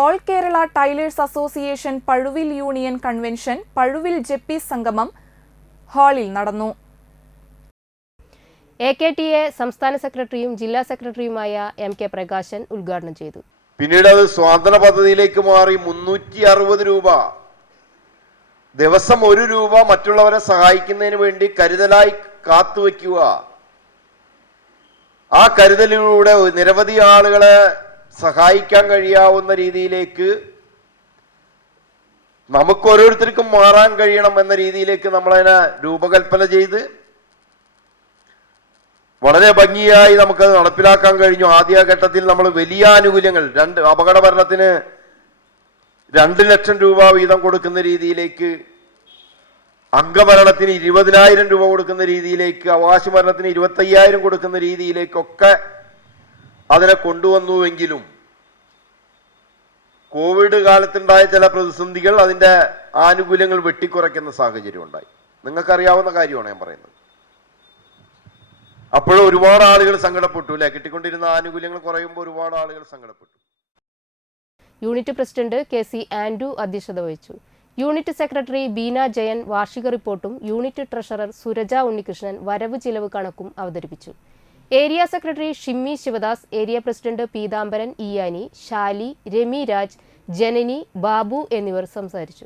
All Kerala tailors association Pazhuvil union convention Pazhuvil ജെപ്പി സംഗമം ഹാളിൽ നടന്നു. എ കെ ടി എ സംസ്ഥാന സെക്രട്ടറിയും ജില്ലാ സെക്രട്ടറിയുമായ എം കെ പ്രകാശൻ ഉദ്ഘാടനം ചെയ്തു. പിന്നീട് അത് സ്വാതന്ത്ര്യ പദ്ധതിയിലേക്ക് മാറി മുന്നൂറ്റി അറുപത് രൂപ. ദിവസം ഒരു രൂപ മറ്റുള്ളവരെ സഹായിക്കുന്നതിന് വേണ്ടി കരുതലായി കാത്തുവെക്കുക ആ കരുതലിലൂടെ നിരവധി ആളുകളെ സഹായിക്കാൻ കഴിയാവുന്ന രീതിയിലേക്ക് നമുക്ക് ഓരോരുത്തർക്കും മാറാൻ കഴിയണം എന്ന രീതിയിലേക്ക് നമ്മളതിനെ രൂപകൽപ്പന ചെയ്ത് വളരെ ഭംഗിയായി നമുക്കത് നടപ്പിലാക്കാൻ കഴിഞ്ഞു. ആദ്യഘട്ടത്തിൽ നമ്മൾ വലിയ ആനുകൂല്യങ്ങൾ രണ്ട് അപകട ഭരണത്തിന് രണ്ട് ലക്ഷം രൂപ വീതം കൊടുക്കുന്ന രീതിയിലേക്ക് അംഗമരണത്തിന് ഇരുപതിനായിരം രൂപ കൊടുക്കുന്ന രീതിയിലേക്ക് അവകാശ മരണത്തിന് ഇരുപത്തയ്യായിരം കൊടുക്കുന്ന രീതിയിലേക്കൊക്കെ അതിനെ കൊണ്ടുവന്നുവെങ്കിലും കോവിഡ് കാലത്തുണ്ടായ ചില പ്രതിസന്ധികൾ അതിന്റെ ആനുകൂല്യങ്ങൾ വെട്ടിക്കുറയ്ക്കുന്ന സാഹചര്യം ഉണ്ടായി. നിങ്ങൾക്കറിയാവുന്ന കാര്യമാണ് ഞാൻ പറയുന്നത്. അപ്പോഴും ഒരുപാട് ആളുകൾ സങ്കടപ്പെട്ടു അല്ലെ? കിട്ടിക്കൊണ്ടിരുന്ന ആനുകൂല്യങ്ങൾ കുറയുമ്പോൾ ഒരുപാട് ആളുകൾ സങ്കടപ്പെട്ടു. Unit president K C Andrew അധ്യക്ഷത വഹിച്ചു. യൂണിറ്റ് സെക്രട്ടറി ബീന ജയൻ വാർഷിക റിപ്പോർട്ടും യൂണിറ്റ് ട്രഷറർ സുരജ ഉണ്ണികൃഷ്ണൻ വരവ് ചിലവ് കണക്കും അവതരിപ്പിച്ചു. Area secretary Shimmy Sivadas area president Peethambaran ഇയാനി Shali Rami Raj Janani Babu എന്നിവർ സംസാരിച്ചു.